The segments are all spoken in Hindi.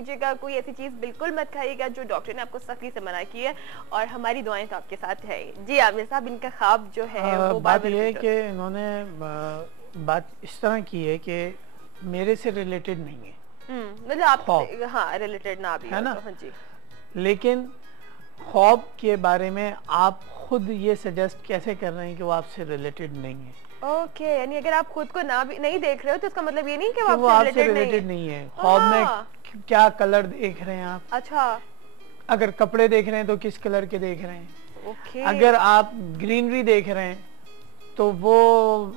लीजिएगा, कोई ऐसी चीज बिल्कुल मत खाइएगा जो डॉक्टर ने आपको सख्ती से मना की है, और हमारी दुआएं तो आपके साथ है। जी आमिर साहब, इनका ख्वाब जो है वो बात यह है कि इन्होंने बात इस तरह की है कि मेरे से रिलेटेड नहीं है, मतलब आप हाँ रिलेटेड ना भी है हो ना, तो हाँ जी, लेकिन ख्वाब के बारे में आप खुद ये सजेस्ट कैसे कर रहे हैं कि वो आपसे रिलेटेड नहीं है? ओके, यानी अगर आप खुद को ना भी नहीं देख रहे हो तो इसका मतलब ये नहीं कि वो आपसे रिलेटेड नहीं है। ख्वाब में क्या कलर देख रहे हैं आप? अच्छा, अगर कपड़े देख रहे हैं तो किस कलर के देख रहे हैं? ओके, अगर आप ग्रीनरी देख रहे हैं तो वो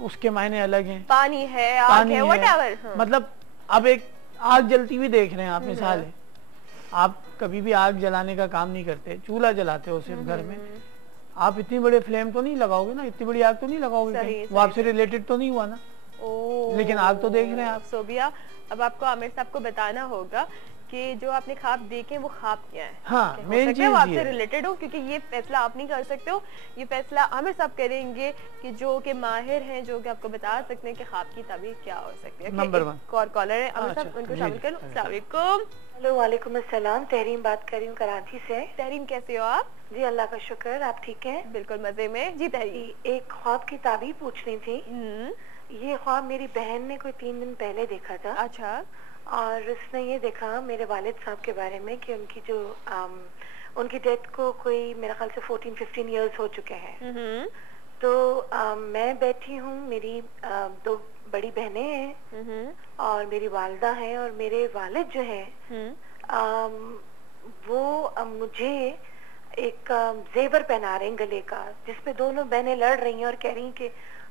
उसके मायने अलग हैं। पानी है, आग है, व्हाटएवर। मतलब अब एक आग जलती हुई देख रहे हैं आप, मिसाल है, आप कभी भी आग जलाने का काम नहीं करते, चूल्हा जलाते हो सिर्फ घर में, आप इतनी बड़े फ्लेम तो नहीं लगाओगे ना, इतनी बड़ी आग तो नहीं लगाओगे, वो आपसे रिलेटेड तो नहीं हुआ ना। लेकिन आग तो देख रहे हैं आप। सोबिया, अब आपको आमिर साहब को बताना होगा कि जो आपने ख्वाब देखे वो ख्वाब क्या है। हाँ, मेन चीज वो आपसे रिलेटेड हो, क्योंकि ये फैसला आप नहीं कर सकते हो, ये फैसला आमिर साहब करेंगे कि जो कि माहिर हैं, जो कि आपको बता सकते हैं कि ख्वाब की ताबीर क्या हो सकती है। नंबर 1 कॉलर है आमिर साहब, उनको शामिल करो। अस्सलाम वालेकुम। हेलो, वालेकुम अस्सलाम। तहरीम बात कर रही हूँ कराची से। तहरीम, कैसे हो आप? जी अल्लाह का शुक्र, आप ठीक हैं? बिल्कुल मजे में। जी तहरीम, एक ख्वाब की ताबीर पूछनी थी। ये ख्वाब मेरी बहन ने कोई 3 दिन पहले देखा था। अच्छा। और उसने ये देखा मेरे वालिद साहब के बारे में कि उनकी जो उनकी डेथ को कोई मेरे ख्याल से 14-15 इयर्स हो चुके हैं। तो मैं बैठी हूँ, मेरी 2 बड़ी बहनें हैं और मेरी वालदा है, और मेरे वालिद जो है वो मुझे एक जेवर पहना रहे हैं गले का, जिसपे दोनों बहनें लड़ रही हैं और कह रही हैं कि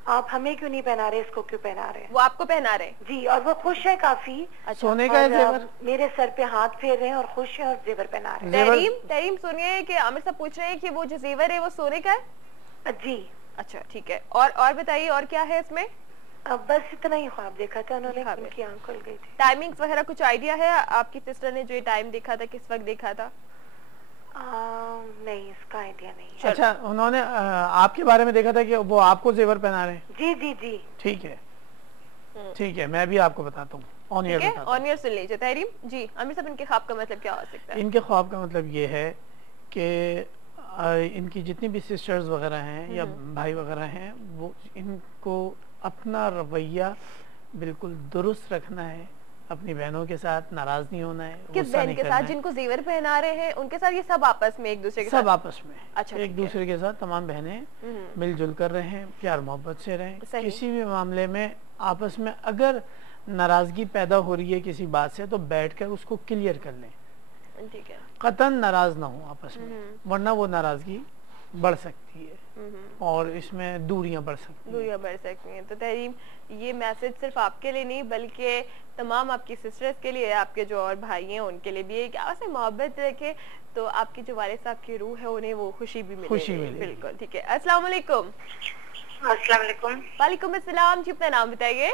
आप हमें क्यों नहीं पहना रहे, इसको क्यों पहना रहे हैं? वो आपको पहना रहे? जी, और वो खुश है काफी। सोने का जेवर मेरे सर पे हाथ फेर रहे हैं और खुश है और जेवर पहना रहे हैं। तहरीम सुनिए कि आमिर साहब पूछ रहे हैं कि वो जो जेवर है वो सोने का है? जी। अच्छा ठीक है, और बताइए और क्या है इसमें? बस इतना ही ख्वाब देखा था उन्होंने, उनकी आंख खुल गई थी। टाइमिंग्स वगैरह कुछ आइडिया है आपकी सिस्टर ने जो ये टाइम देखा था, किस वक्त देखा था? नहीं, इसका आइडिया नहीं। अच्छा, उन्होंने आपके बारे में देखा था कि वो आपको जेवर पहना रहे हैं? जी जी जी। ठीक है, ठीक है, मैं भी आपको बताता हूँ, ऑन ईयर सुन लीजिए। तहरीम जी, आमिर साहब, इनके ख्वाब का मतलब क्या हो सकता है? इनके ख्वाब का मतलब ये है कि इनकी जितनी भी सिस्टर्स वगैरह हैं या भाई वगैरह हैं, वो इनको अपना रवैया बिल्कुल दुरुस्त रखना है, अपनी बहनों के साथ नाराज नहीं होना है। किस बहन के साथ? जिनको जेवर पहना रहे हैं उनके साथ, ये सब आपस में एक दूसरे के सब आपस में? अच्छा, एक दूसरे के साथ तमाम बहनें मिलजुल कर रहे हैं, प्यार मोहब्बत से रहें। किसी भी मामले में आपस में अगर नाराजगी पैदा हो रही है किसी बात से, तो बैठकर उसको क्लियर कर लें, ठीक है, कतन नाराज ना हो आपस में, वरना वो नाराजगी बढ़ सकती है और इसमें दूरियां बढ़ सकती हैं। तो तहरीम, ये मैसेज सिर्फ आपके लिए नहीं बल्कि तमाम आपकी सिस्टर्स के लिए, आपके जो और भाई हैं उनके लिए भी है कि आपसे मोहब्बत रखे तो आपकी जो वालिद साहब की रूह है उन्हें वो खुशी भी मिले। बिल्कुल ठीक है। अस्सलाम वालेकुम। अस्सलाम वालेकुम। वालेकुम अस्सलाम जी, अपना नाम बताइए।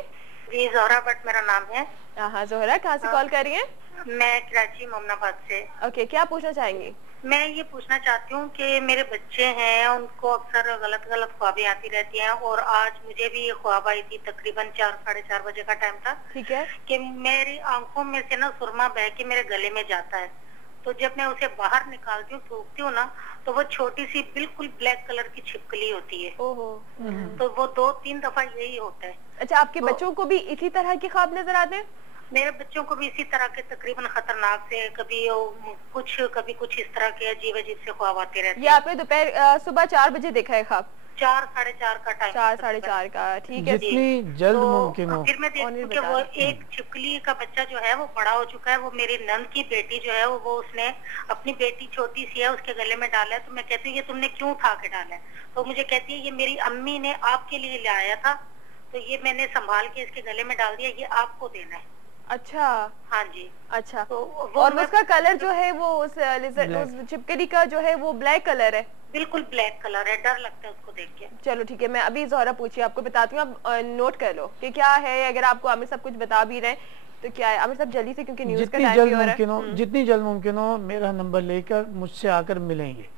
जी, जोहरा भट्ट मेरा नाम है। हाँ जोहरा, कहाँ से कॉल कर रही हैं? मैं कराची मोमनाबाद से। ओके, क्या पूछना चाहेंगी? मैं ये पूछना चाहती हूँ कि मेरे बच्चे हैं, उनको अक्सर गलत गलत ख्वाबें आती रहती हैं, और आज मुझे भी ये ख्वाब आई थी, तकरीबन 4-4:30 बजे का टाइम था। ठीक है। कि मेरी आंखों में से ना सुरमा बह के मेरे गले में जाता है, तो जब मैं उसे बाहर निकालती हूँ, थूकती हूँ ना, तो वो छोटी सी बिल्कुल ब्लैक कलर की छिपकली होती है। ओहो। तो वो 2-3 दफा यही होता है। अच्छा, आपके बच्चों को भी इसी तरह के ख्वाब नजर आते हैं? मेरे बच्चों को भी इसी तरह के तकरीबन खतरनाक से, कभी कुछ इस तरह के अजीब से ख्वाब आते रहते हैं। ये आपने दोपहर सुबह 4 बजे देखा है ख्वाब? 4-4:30 का टाइम। 4-4:30 का, ठीक है। जितनी जल्द मुमकिन हो। फिर मैं देखती हूँ कि वो एक छिपकली का बच्चा जो है वो बड़ा हो चुका है। वो मेरी नंद की बेटी जो है वो उसने अपनी बेटी छोटी सी है उसके गले में डाला है। तो मैं कहती हूँ ये तुमने क्यों उठा के डाला है? तो मुझे कहती है ये मेरी अम्मी ने आपके लिए ले आया था, तो ये मैंने संभाल के इसके गले में डाल दिया, ये आपको देना है। अच्छा। हाँ जी। अच्छा, तो और उसका कलर जो है वो उस छिपकली का जो है वो ब्लैक कलर है? बिल्कुल ब्लैक कलर है, डर लगता है उसको देख के। चलो ठीक है, मैं अभी जोहरा पूछिए, आपको बताती हूँ, आप नोट कर लो कि क्या है। अगर आपको आमिर साहब कुछ बता भी रहे तो क्या है। आमिर साहब जल्दी से, क्योंकि न्यूज़ का टाइम भी हो रहा है। जितनी जल्द मुमकिन हो मेरा नंबर लेकर मुझसे आकर मिलेंगे,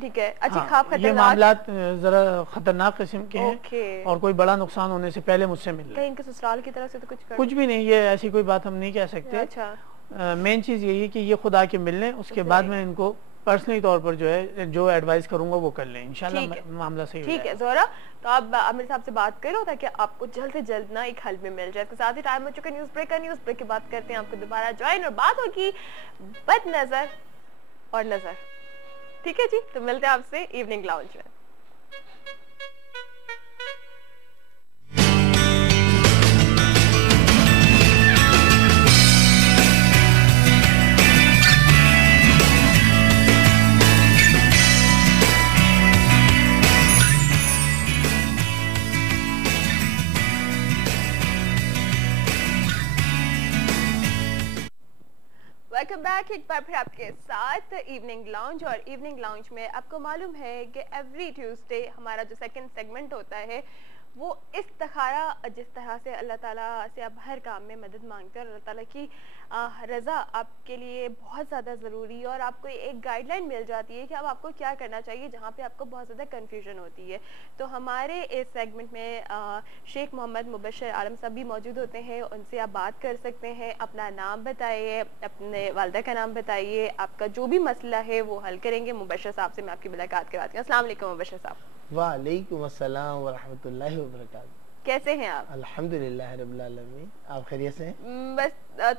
ठीक है। अच्छी ख्वाब खतरनाक, ये मामलात जरा खतरनाक किस्म के हैं और कोई बड़ा नुकसान होने से पहले मुझसे मिल रहे हैं। इनके ससुराल की तरफ से तो कुछ भी नहीं, ये ऐसी कोई बात हम नहीं कह सकते। अच्छा। मेन चीज़ यही है कि ये खुदा के मिल लें, उसके बाद मैं इनको पर्सनली तौर पर जो है जो एडवाइस करूंगा वो कर लें, इंशाल्लाह मामला सही हो जाएगा। ठीक है ज़ोहरा, तो आप आमिर साहब से बात करो ताकि आपको जल्द से जल्द ना एक हल में मिल जाए। इसके साथ ही टाइम हो चुका न्यूज़ ब्रेक का। न्यूज़ ब्रेक की बात करते हैं, आपको दोबारा ज्वाइन और बात होगी बद नजर और नजर। ठीक है जी, तो मिलते हैं आपसे इवनिंग लाउंज में। वेलकम बैक एक बार फिर आपके साथ इवनिंग लाउंज। और इवनिंग लाउंज में आपको मालूम है कि एवरी ट्यूसडे हमारा जो सेकंड सेगमेंट होता है वो इस्तिखारा, जिस तरह से अल्लाह ताला से आप हर काम में मदद मांगते हैं और अल्लाह ताला की रज़ा आपके लिए बहुत ज़्यादा ज़रूरी है और आपको एक गाइडलाइन मिल जाती है कि अब आपको क्या करना चाहिए जहाँ पे आपको बहुत ज़्यादा कन्फ्यूजन होती है। तो हमारे इस सेगमेंट में शेख मोहम्मद मुबशर आलम साहब भी मौजूद होते हैं, उनसे आप बात कर सकते हैं। अपना नाम बताइए, अपने वालिदा का नाम बताइए, आपका जो भी मसला है वो हल करेंगे। मुबशर साहब से मैं आपकी मुलाकात करवाती हूँ। अस्सलाम वालेकुम मुबशर साहब। वालेकुम अस्सलाम व रहमतुल्लाहि व बरकातहू। कैसे हैं आप? अल्हम्दुलिल्लाह रब्बिल आलमीन। आप खैरियत से हैं? बस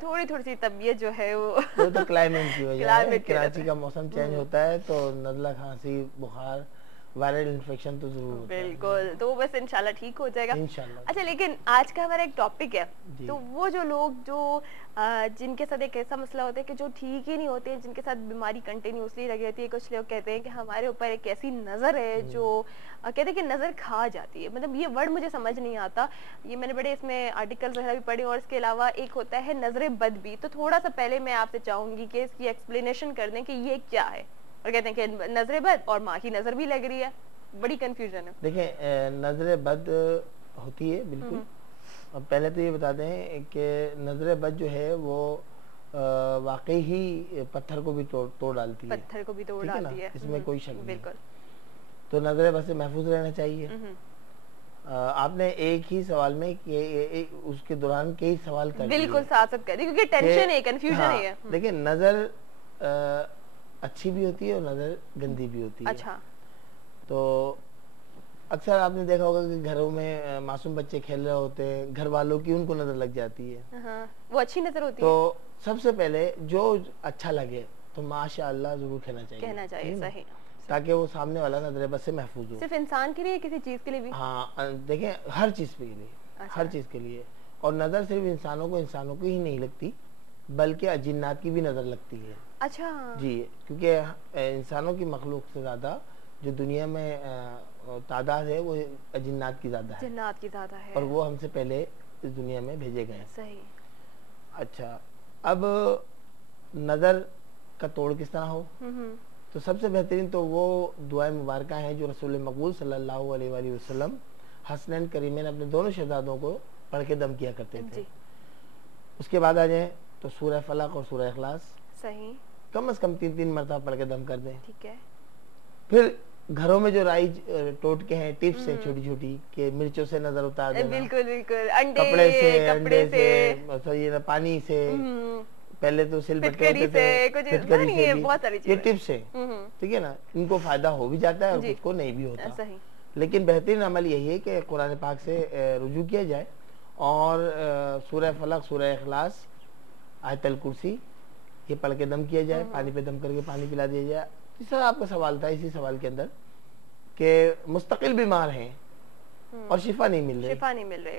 थोड़ी थोड़ी सी तबीयत जो है वो तो क्लाइमेट की वजह है, कराची का मौसम चेंज होता है तो नज़ला, खांसी, बुखार, वायरल इन्फेक्शन तो जरूर होता है। बिल्कुल, तो बस इंशाल्लाह ठीक हो जाएगा इंशाल्लाह। अच्छा, लेकिन आज का हमारा एक टॉपिक है, तो वो जो लोग जो जिनके साथ एक ऐसा मसला होता है कि जो ठीक ही नहीं होते हैं, जिनके साथ बीमारी कंटिन्यूसली लगी रहती है। कुछ लोग कहते हैं कि हमारे ऊपर एक ऐसी नज़र है जो कहते हैं कि नज़र खा जाती है। मतलब ये वर्ड मुझे समझ नहीं आता, ये मैंने बड़े इसमें आर्टिकल्स वगैरह भी पढ़े। और इसके अलावा एक होता है नजर बद भी। तो थोड़ा सा पहले मैं आपसे चाहूंगी कि इसकी एक्सप्लेनेशन कर दें कि ये क्या है। और कहते हैं कि नजर बद और माँ की नजर भी लग रही है, बड़ी कंफ्यूजन है। देखिए, नजर बद होती है बिल्कुल। अब पहले तो ये बताते हैं कि नजर बद जो है वो वाकई ही पत्थर को भी तोड़ डालती है, पत्थर को भी तोड़ डालती है, इसमें कोई शक नहीं। बिल्कुल। तो नजर बद से महफूज रहना चाहिए। आपने एक ही सवाल में उसके दौरान कई सवाल कर बिल्कुल साथ साथ कर, क्योंकि टेंशन है, कंफ्यूजन है। देखिए, नजर अच्छी भी होती है और नजर गंदी भी होती है। अच्छा। तो अक्सर आपने देखा होगा कि घरों में मासूम बच्चे खेल रहे होते हैं, घर वालों की उनको नजर लग जाती है। वो अच्छी नजर होती है। तो सबसे पहले जो अच्छा लगे तो माशाअल्लाह जरूर कहना चाहिए, सही, ताकि वो सामने वाला नजर बद से महफूज हो। सिर्फ इंसान के लिए, किसी चीज के लिए भी? हाँ, देखें, हर चीज के लिए। अच्छा। हर चीज के लिए। और नजर सिर्फ इंसानों को ही नहीं लगती, बल्कि अजिन्नात की भी नजर लगती है। अच्छा जी, क्योंकि इंसानों की मखलूक से ज्यादा जो दुनिया में तादाद है वो जिन्नात की ज्यादा है, जिन्नात की ज्यादा है, और वो हमसे पहले इस दुनिया में भेजे गए। सही। अच्छा, अब नजर का तोड़ किस तरह हो, तो सबसे बेहतरीन तो वो दुआएं मुबारक हैं जो रसूल मकबूल सल्लल्लाहु अलैहि वसल्लम हसनैन करीमैन अपने दोनों शहजादों को पढ़ के दम किया करते थे। उसके बाद आ जाए तो सूरह फलक और सूरह इखलास सही कम से कम 3-3 मरतबा पढ़ के दम कर दें। ठीक है। फिर घरों में जो राइज टोटके हैं, टिप्स है छोटी छोटी, कि मिर्चों से नजर उतार देना, बिल्कुल बिल्कुल, अंडे कपड़े से ये ना पानी से, पहले तो सिलबट्टे होते थे, फिटकरी से, बहुत सारी ये टिप्स है, ठीक है ना। इनको फायदा हो भी जाता है और कुछ को नहीं भी होता, लेकिन बेहतरीन अमल यही है कि कुरान पाक से रुजू किया जाए और सूरह फलक, सूरह इखलास, आयतल कुर्सी ये पढ़ के दम किया जाए, पानी पे दम करके पानी पिला दिया जाए। इस तरह आपका सवाल था इसी सवाल के अंदर कि मुस्तकिल बीमार हैं और शिफा नहीं मिल रही,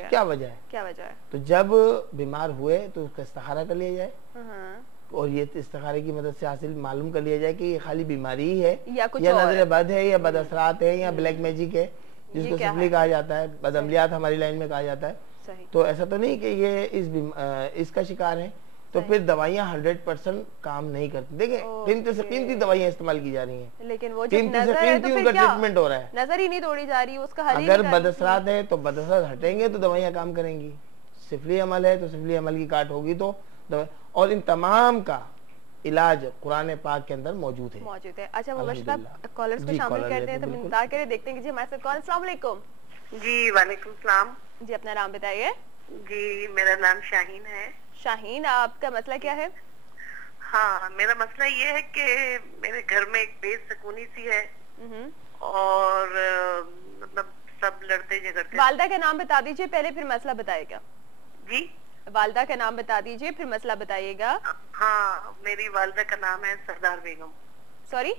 क्या वजह है? तो जब बीमार हुए तो उसका इस्तिखारा कर लिया जाए, और ये इस्तिखारे की मदद से हासिल मालूम कर लिया जाए कि ये खाली बीमारी ही है या नजर बद है या बद असरात है या ब्लैक मैजिक है, जिसको सिफली कहा जाता है, बदअमलियात हमारी लाइन में कहा जाता है। तो ऐसा तो नहीं कि ये इसका शिकार है, तो फिर दवाइयाँ 100% काम नहीं करती। देखें, कीमती से कीमती दवाइयाँ इस्तेमाल की जा रही हैं, लेकिन वो कीमती से कीमती उनका ट्रीटमेंट हो रहा है, नजर ही नहीं तोड़ी जा रही, उसका हल अगर बदअसरात है तो बदअसरात हटेंगे तो दवाइयाँ काम करेंगी, सिफली अमल है तो सिफली अमल की काट होगी तो दवा, और इन तमाम का इलाज कुरान पाक के अंदर मौजूद है। अच्छा मुबशर, कॉलर्स को शामिल करते हैं, तो इंतजार करें, देखते हैं कि जी हमारे साथ कॉल। अस्सलाम वालेकुम। जी वालेकुम सलाम। जी अपना नाम बताइए। जी मेरा नाम शाहीन है। शाहीन, आपका मसला क्या है? हाँ, मेरा मसला ये है कि मेरे घर में एक बेसुकूनी सी है और मतलब सब लड़ते झगड़ते। वालदा का नाम बता दीजिए पहले, फिर मसला बताएगा। जी, वालदा का नाम बता दीजिए, फिर मसला बताइएगा। हाँ, मेरी वालदा का नाम है सरदार बेगम। सॉरी,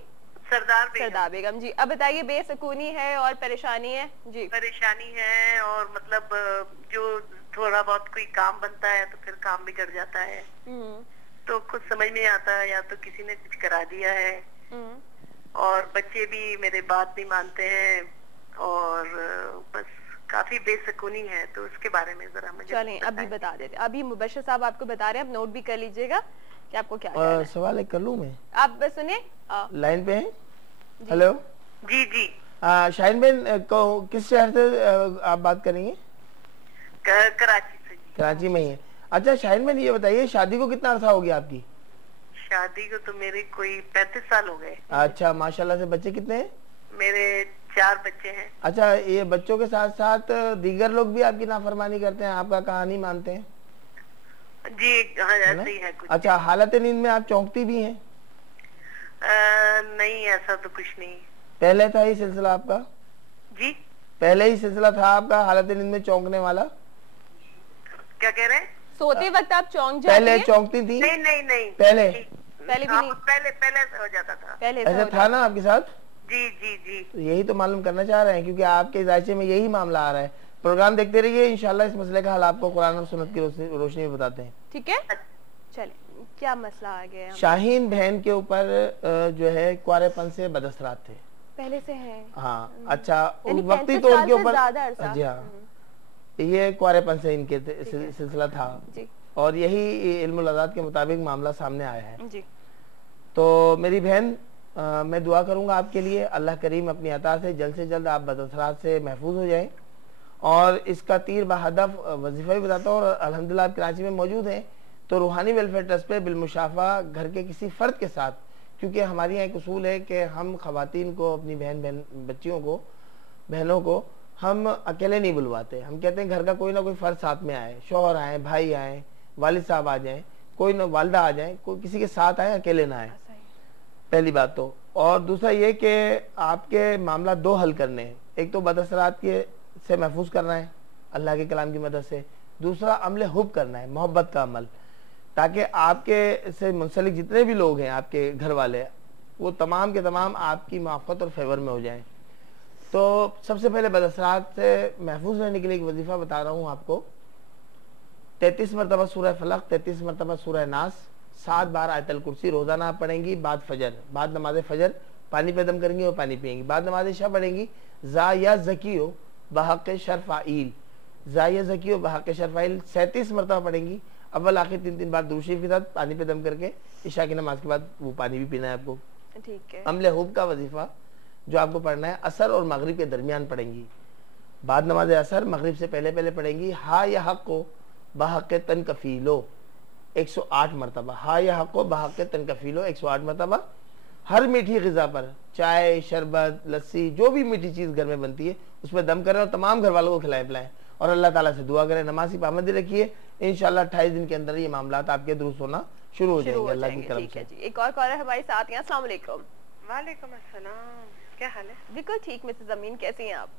सरदार बेगम जी। अब बताइए, बेसुकूनी है और परेशानी है जी। परेशानी है और मतलब जो थोड़ा बहुत कोई काम बनता है तो फिर काम बिगड़ जाता है, तो कुछ समझ नहीं आता, या तो किसी ने कुछ करा दिया है और बच्चे भी मेरे बात नहीं मानते हैं और बस काफी बेसुकूनी है, तो उसके बारे में जरा मुझे चलें अभी बता देते। अभी मुबश्शिर साहब आपको बता रहे हैं, आप नोट भी कर लीजिएगा कि आपको क्या सवाल एक कर लूं मैं? आप बस सुने, लाइन पे हैं? हेलो जी जी। शाहीन बहन को किस शहर से आप बात करेंगे? कराची से। कराची में ही है। अच्छा शाहीन बहन, ये बताइए शादी को कितना अर्सा हो गया आपकी? शादी को तो मेरे कोई 35 साल हो गए। अच्छा, माशाल्लाह से। बच्चे कितने हैं? मेरे 4 बच्चे हैं। अच्छा, ये बच्चों के साथ साथ दीगर लोग भी आपकी नाफरमानी करते हैं, आपका कहा नहीं मानते हैं? जी हाँ, ऐसे ही है कुछ। अच्छा, हालत नींद में आप चौंकती भी हैं? नहीं, ऐसा तो कुछ नहीं। पहले था ये सिलसिला आपका? जी, पहले ही सिलसिला था आपका हालत नींद में चौंकने वाला? क्या कह रहे हैं? सोते वक्त आप चौंक जाती पहले चौंकती थी? नहीं नहीं नहीं, पहले भी नहीं। पहले हो जाता था। पहले ऐसा था ना आपके साथ? जी जी जी। तो यही तो मालूम करना चाह रहे हैं, क्योंकि आपके जायचे में यही मामला आ रहा है। प्रोग्राम देखते रहिए, इंशाल्लाह इस मसले का हल आपको कुरान और सुन्नत की रोशनी में बताते हैं। ठीक है, चलिए क्या मसला आ गया? शाहीन बहन के ऊपर जो है कुआरेपन से बदअसरात थे, पहले से है। हाँ, अच्छा, वक्ती तौर के ऊपर। जी हाँ, ये कुआरेपन से इनके सिलसिला था और यही इल्मुल अदात के मुताबिक मामला सामने आया है जी। तो मेरी बहन, मैं दुआ करूंगा आपके लिए, अल्लाह करीम अपनी अता से जल्द आप बदअसरात से महफूज हो जाएं और इसका तीर बहदफ वजीफा भी बताता हूँ। और अल्हम्दुलिल्लाह आप कराची में मौजूद हैं तो रूहानी वेलफेयर ट्रस्ट पे बिलमुशाफा घर के किसी फर्द के साथ, क्योंकि हमारे यहाँ एक उसूल है कि हम खवातीन को, अपनी बहनों को हम अकेले नहीं बुलवाते। हम कहते हैं घर का कोई ना कोई फर्द साथ में आए, शौहर आए, भाई आए, वालिद साहब आ जाएं, कोई ना वालदा आ जाए, कोई किसी के साथ आए, अकेले ना आए। पहली बात तो। और दूसरा ये कि आपके मामला 2 हल करने हैं, एक तो बदअसरात के से महफूज करना है अल्लाह के कलाम की मदद से, दूसरा अमल हुब करना है, मोहब्बत का अमल, ताकि आपके से मुंसलिक जितने भी लोग हैं, आपके घर वाले, वो तमाम के तमाम आपकी माफ़त और फेवर में हो जाएं। तो सबसे पहले बदअसरात से महफूज रहने के लिए एक वजीफा बता रहा हूँ आपको। 33 मरतबा सूरह फलक, 33 मरतबा सूरह नास, 7 बार आयतल कुर्सी रोजाना आप पढ़ेंगी। बाद नमाज फजर पानी पे दम करेंगी और पानी पियेंगी। बाद नमाज शब पढ़ेंगी जा या ज़कियो बहक़ शरफ़ाइल, जा या ज़कियो बहक़ शरफ़ाइल 37 मरतबा पढ़ेंगी। अव्वल आखिर 3 बार दुरूद शरीफ के साथ पानी पे दम करके इशा की नमाज के बाद वो पानी भी पीना है आपको। ठीक है। अमले हुब का वजीफा जो आपको पढ़ना है असर और मगरिब के दरमियान पढ़ेंगी। बाद नमाज असर मगरिब से पहले पढ़ेंगी हा या हक को बहक़ तनकफीलो 108 मरतबा, हा या हक को बहक़ तनकफीलो 108 मरतबा। हर मीठी ग़िज़ा पर, चाय, शरबत, लस्सी, जो भी मीठी चीज़ घर में बनती है उसमें दम करें और तमाम घर वालों को खिलाएं पिलाएं और अल्लाह ताला से दुआ करें, नमाज की पाबंदी रखिए। इंशाल्लाह 28 दिन के अंदर ये मामलात आपके दुरुस्त होना शुरू हो जाएंगे अल्लाह की करम से। एक और कॉलर हमारे साथ हैं। अस्सलाम वालेकुम। वालेकुम अस्सलाम, क्या हाल है? बिल्कुल ठीक मिसेस ज़मीन, कैसी हैं आप?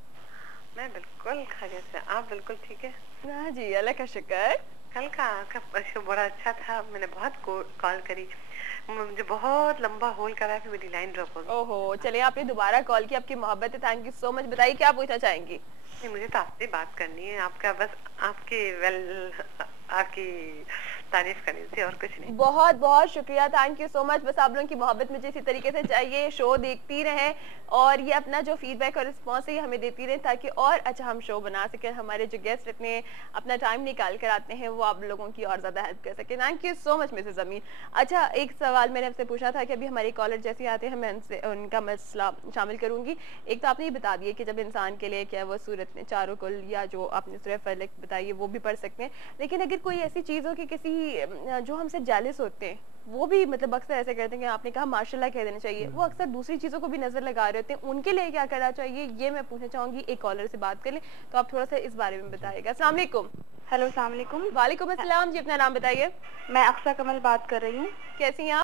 मैं बिल्कुल खैरियत से, आप बिल्कुल ठीक है? हाँ जी, अल्लाह का शुक्र। कल का आपका शो बड़ा अच्छा था, मैंने बहुत कॉल करी, मुझे बहुत लंबा होल्ड करा, फिर मेरी लाइन ड्रॉप हो गई। ओहो, चलिए आपने दोबारा कॉल की, आपकी मोहब्बत है, थैंक यू सो मच। बताइए क्या पूछना चाहेंगी? नहीं, मुझे तो आपसे बात करनी है, आपका बस आपकी तारीफ करनी थी और कुछ नहीं। बहुत बहुत शुक्रिया, थैंक यू सो मच। बस आप लोगों की मोहब्बत मुझे इसी तरीके से चाहिए, शो देखती रहें और ये अपना जो फीडबैक और रिस्पॉन्स है ये हमें देती रहें ताकि और अच्छा हम शो बना सकें। हमारे जो गेस्ट इतने अपना टाइम निकाल कर आते हैं वो आप लोगों की और ज़्यादा हेल्प कर सकें। Thank you so much Mrs ज़मीन। अच्छा, एक सवाल मैंने आपसे पूछा था कि अभी हमारे कॉलर जैसे आते हैं मैं उनका मसला शामिल करूँगी। एक तो आपने ये बता दिया कि जब इंसान के लिए क्या वो सूरत में चारों कुल या जो आपने सूरह फलक बताइए वो भी पढ़ सकते हैं, लेकिन अगर कोई ऐसी चीज़ हो कि किसी जो हमसे जेलस होते हैं वो भी मतलब अक्सर ऐसे करते हैं कि आपने कहा माशाल्लाह कह देना चाहिए, वो अक्सर दूसरी चीज़ों को भी नज़र लगा रहे होते हैं, उनके लिए क्या करना चाहिए ये मैं पूछना चाहूँगी। एक कॉलर से बात कर लें तो आप थोड़ा सा इस बारे में बताइएगा। अस्सलाम वालेकुम। हेलो, अस्सलाम वालेकुम। वालेकुम अस्सलाम जी, अपना नाम बताइए। मैं अक्सा कमल बात कर रही हूँ। कैसी हैं आप?